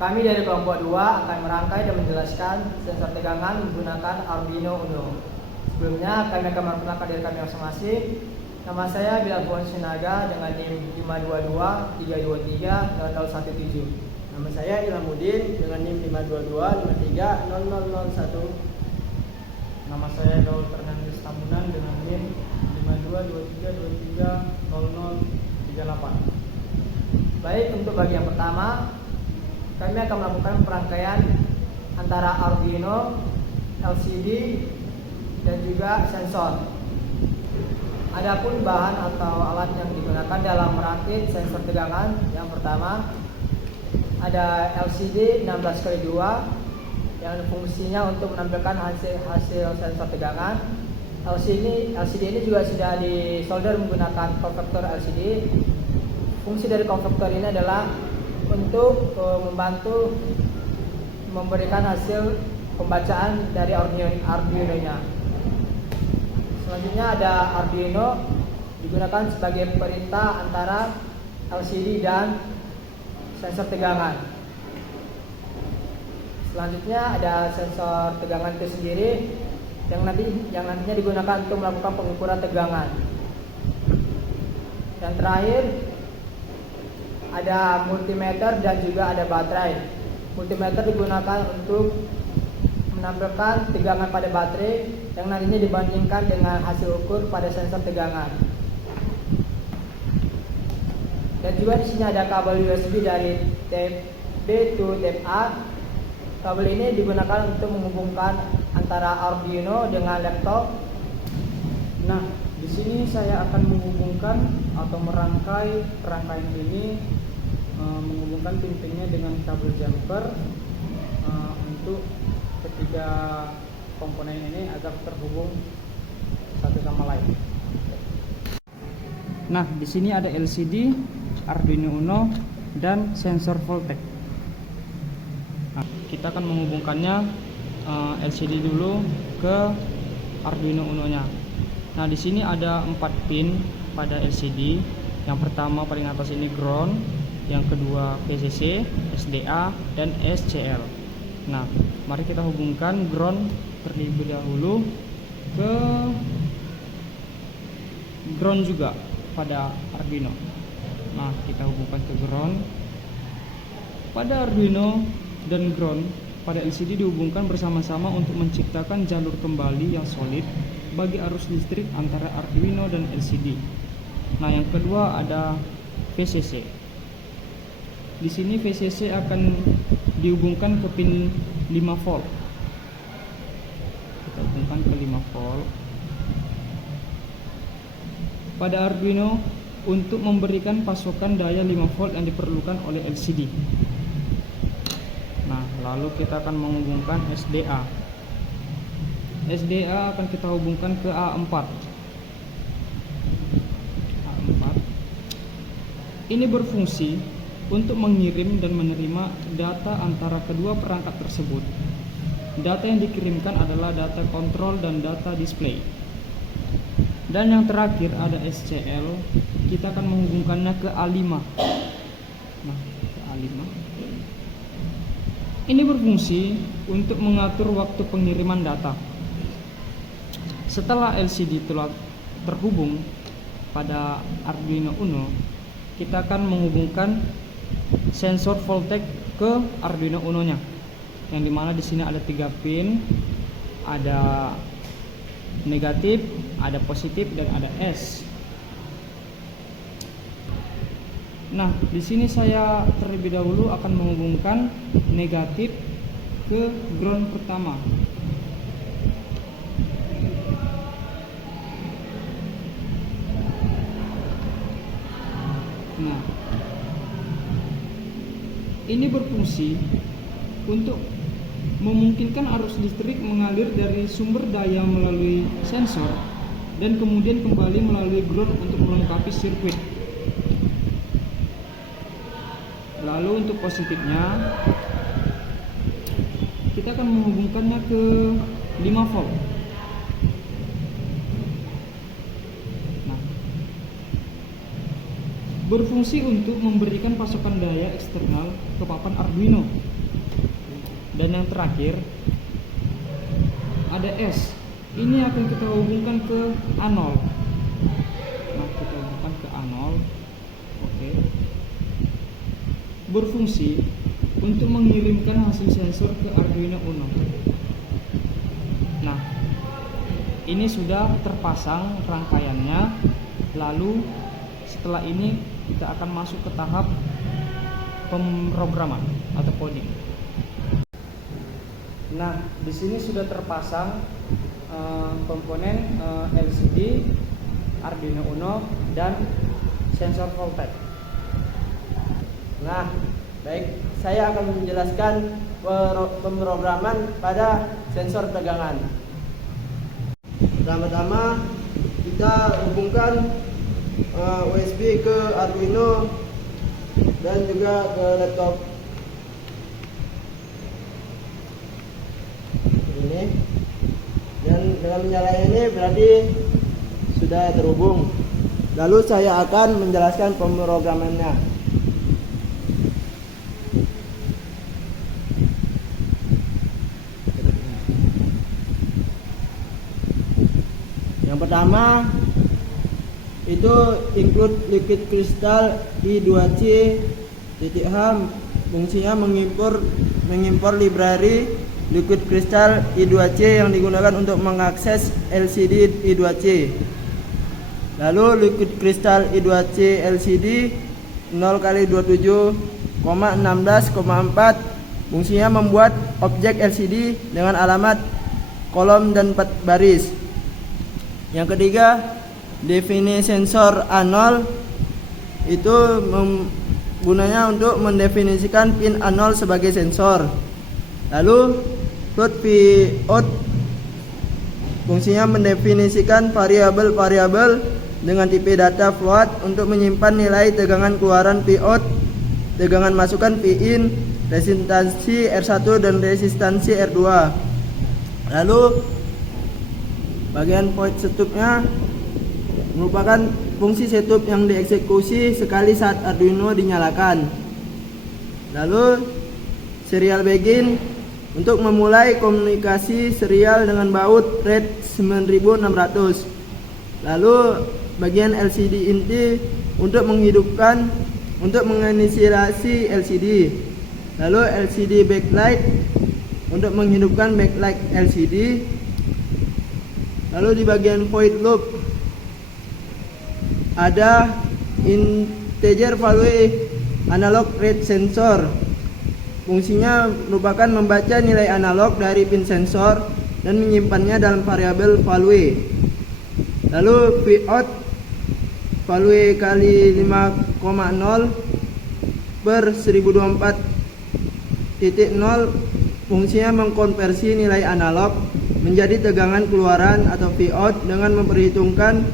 Kami dari kelompok 2 akan merangkai dan menjelaskan sensor tegangan menggunakan Arduino Uno. Sebelumnya kami akan memperkenalkan diri kami masing-masing. Nama saya Bilal Fuad Sinaga dengan NIM 522-323-0017. Nama saya Ilhamudin dengan NIM 522-53-0001. Nama saya Daud Fernandes Tambunan dengan NIM 5223230038. Baik, untuk bagian pertama kami akan melakukan perangkaian antara Arduino, LCD, dan juga sensor. Adapun bahan atau alat yang digunakan dalam merakit sensor tegangan, yang pertama ada LCD 16x2 yang fungsinya untuk menampilkan hasil sensor tegangan. LCD ini juga sudah disolder menggunakan konvektor LCD. Fungsi dari konvektor ini adalah untuk membantu memberikan hasil pembacaan dari Arduino-nya. Selanjutnya ada Arduino digunakan sebagai perintah antara LCD dan sensor tegangan. Selanjutnya ada sensor tegangan itu sendiri yang nantinya digunakan untuk melakukan pengukuran tegangan. Dan terakhir ada multimeter dan juga ada baterai. Multimeter digunakan untuk menampilkan tegangan pada baterai yang nantinya dibandingkan dengan hasil ukur pada sensor tegangan. Dan juga di sini ada kabel USB dari Type B to Type A. Kabel ini digunakan untuk menghubungkan antara Arduino dengan laptop. Nah, di sini saya akan menghubungkan atau merangkai rangkaian ini, menghubungkan pin-pinnya dengan kabel jumper untuk ketiga komponen ini agar terhubung satu sama lain. Nah, di sini ada LCD, Arduino Uno, dan sensor voltage. Nah, kita akan menghubungkannya LCD dulu ke Arduino Uno-nya. Nah, di sini ada 4 pin pada LCD. Yang pertama paling atas ini ground, yang kedua VCC, SDA, dan SCL. Nah, mari kita hubungkan ground terlebih dahulu ke ground juga pada Arduino. Nah, kita hubungkan ke ground pada Arduino dan ground pada LCD dihubungkan bersama-sama untuk menciptakan jalur kembali yang solid bagi arus listrik antara Arduino dan LCD. Nah, yang kedua ada VCC. Di sini VCC akan dihubungkan ke pin 5 volt. Kita hubungkan ke 5 volt pada Arduino untuk memberikan pasokan daya 5 volt yang diperlukan oleh LCD. Nah, lalu kita akan menghubungkan SDA. SDA akan kita hubungkan ke A4. Ini berfungsi untuk mengirim dan menerima data antara kedua perangkat tersebut. Data yang dikirimkan adalah data kontrol dan data display. Dan yang terakhir ada SCL. Kita akan menghubungkannya ke A5. Nah, ke A5. Ini berfungsi untuk mengatur waktu pengiriman data. Setelah LCD telah terhubung pada Arduino Uno, kita akan menghubungkan sensor voltage ke Arduino Uno-nya, yang dimana di sini ada 3 pin, ada negatif, ada positif, dan ada S. Nah, di sini saya terlebih dahulu akan menghubungkan negatif ke ground pertama. Nah, ini berfungsi untuk memungkinkan arus listrik mengalir dari sumber daya melalui sensor dan kemudian kembali melalui ground untuk melengkapi sirkuit. Lalu untuk positifnya, kita akan menghubungkannya ke 5 volt. Nah, berfungsi untuk memberikan pasokan daya eksternal ke papan Arduino. Dan yang terakhir ada S. Ini akan kita hubungkan ke A0. Nah, kita hubungkan ke A0. Oke. Berfungsi untuk mengirimkan hasil sensor ke Arduino Uno. Nah, ini sudah terpasang rangkaiannya. Lalu setelah ini kita akan masuk ke tahap pemrograman atau coding. Nah, di sini sudah terpasang komponen LCD, Arduino Uno, dan sensor voltage. Nah, baik, saya akan menjelaskan pemrograman pada sensor tegangan. Pertama-tama kita hubungkan USB ke Arduino dan juga ke laptop ini, dan dengan menyalakan ini berarti sudah terhubung. Lalu saya akan menjelaskan pemrogramannya. Yang pertama itu include liquid crystal I2C .h, fungsinya mengimpor library liquid crystal I2C yang digunakan untuk mengakses LCD I2C. Lalu liquid crystal I2C LCD 0x27,16,4, fungsinya membuat objek LCD dengan alamat kolom dan 4 baris. Yang ketiga, definisi sensor A0 itu gunanya untuk mendefinisikan pin A0 sebagai sensor. Lalu float Vout, fungsinya mendefinisikan variabel-variabel dengan tipe data float untuk menyimpan nilai tegangan keluaran Vout, tegangan masukan Vin, resistansi R1 dan resistansi R2. Lalu bagian point setupnya merupakan fungsi setup yang dieksekusi sekali saat Arduino dinyalakan. Lalu serial begin untuk memulai komunikasi serial dengan baut RAID 9600. Lalu bagian LCD inti untuk menginisiasi LCD. Lalu LCD backlight untuk menghidupkan backlight LCD. Lalu di bagian void loop ada integer value analog rate sensor. Fungsinya merupakan membaca nilai analog dari pin sensor dan menyimpannya dalam variabel value. Lalu Vout value kali 5,0 per 1024.0, fungsinya mengkonversi nilai analog menjadi tegangan keluaran atau Vout dengan memperhitungkan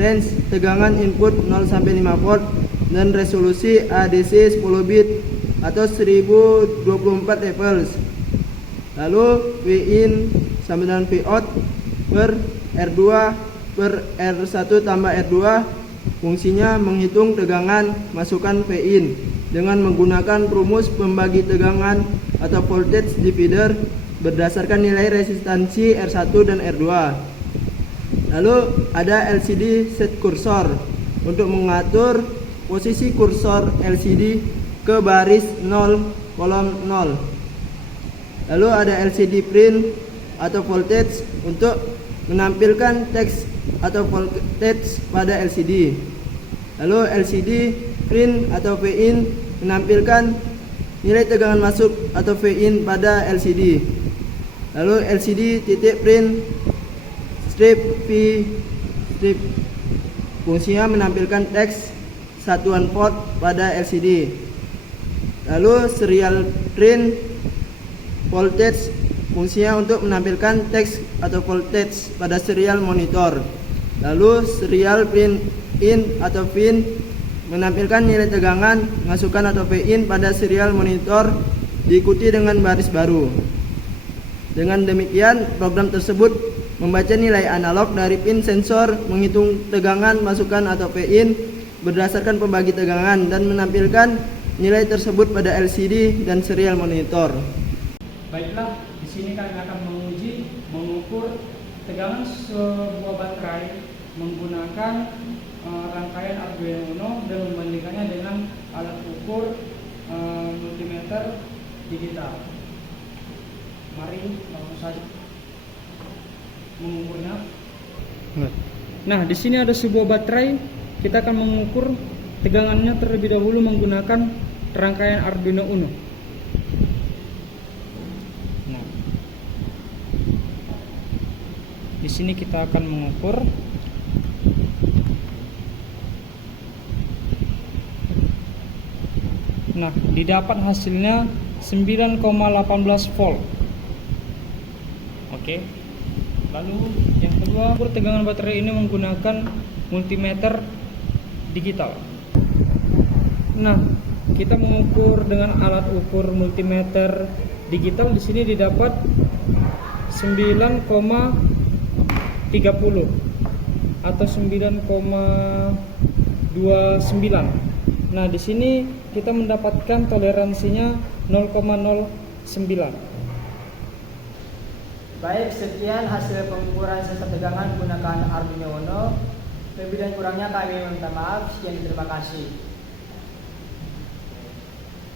range tegangan input 0 sampai 5 volt dan resolusi ADC 10 bit atau 1024 levels. Lalu Vin sama dengan Vout per R2 per R1 tambah R2, fungsinya menghitung tegangan masukan Vin dengan menggunakan rumus pembagi tegangan atau voltage divider berdasarkan nilai resistansi R1 dan R2. Lalu ada LCD set cursor untuk mengatur posisi kursor LCD ke baris 0 kolom 0. Lalu ada LCD print atau voltage untuk menampilkan teks atau voltage pada LCD. Lalu LCD print atau Vin menampilkan nilai tegangan masuk atau Vin pada LCD. Lalu LCD titik print strip V strip, fungsinya menampilkan teks satuan port pada LCD. Lalu serial print voltage, fungsinya untuk menampilkan teks atau voltage pada serial monitor. Lalu serial print in atau Vin menampilkan nilai tegangan masukan atau Vin pada serial monitor diikuti dengan baris baru. Dengan demikian, program tersebut membaca nilai analog dari pin sensor, menghitung tegangan masukan atau Vin, berdasarkan pembagi tegangan dan menampilkan nilai tersebut pada LCD dan serial monitor. Baiklah, di sini kami akan mengukur tegangan sebuah baterai menggunakan rangkaian Arduino Uno dan membandingkannya dengan alat ukur multimeter digital. Mari langsung saja mengukurnya. Nah, di sini ada sebuah baterai. Kita akan mengukur tegangannya terlebih dahulu menggunakan rangkaian Arduino Uno. Nah, di sini kita akan mengukur. Nah, didapat hasilnya 9,18 volt. Oke. Lalu yang kedua, ukur tegangan baterai ini menggunakan multimeter digital. Nah, kita mengukur dengan alat ukur multimeter digital. Di sini didapat 9,30 atau 9,29. Nah, di sini kita mendapatkan toleransinya 0,09. Baik, sekian hasil pengukuran sensor tegangan menggunakan Arduino Uno. Lebih dan kurangnya kami minta maaf. Sekian, terima kasih.